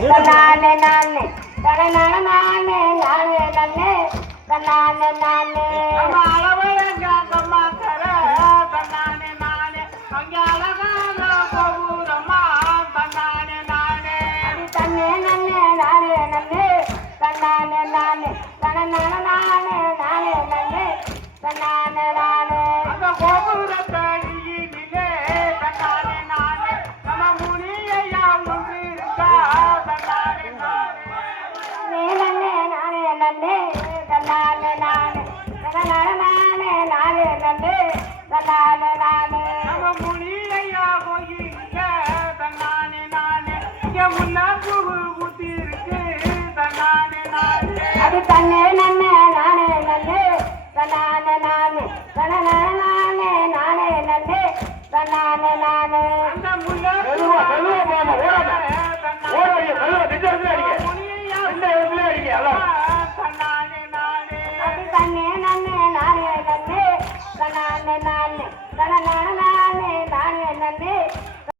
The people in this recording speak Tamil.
நானே நானே தன நானே நானே நானே நானே தன்னானே நானே அளவழங்க அம்மா தர தன்னானே நானே அங்க அழகான கோபுரமா தன்னானே நானே தன்னே நன்னே நானே நன்னே தன்னானே நானே தன நானே நானே நானே நன்னே தன்னானே நானே அந்த கோபுரத்தடியிலே தன்னானே நானே நம்ம முனியையா ஒன்று இருக்கா தன்னானே நானே நன்னே நானே நன்னே தன்னானே நானே தன நானே நானே நன்னே தன்னானே நானே நம்ம முனியையா கோயிலுக்கு தன்னானே நானே இங்க முன்ன புகு குத்தி இருக்கு தன்னானே நானே அது தன்னே நன்னே நானே நன்னே தன்னானே நானே தன நானே நானே நன்னே தன்னானே நானே அந்த முன்ன ஓடாதீங்க, ஓடாதீங்க. ஓடாதீங்க, நிஜ இடத்துல அடிங்க. முனியையா இந்த இடத்துல அடிங்க, அதான்.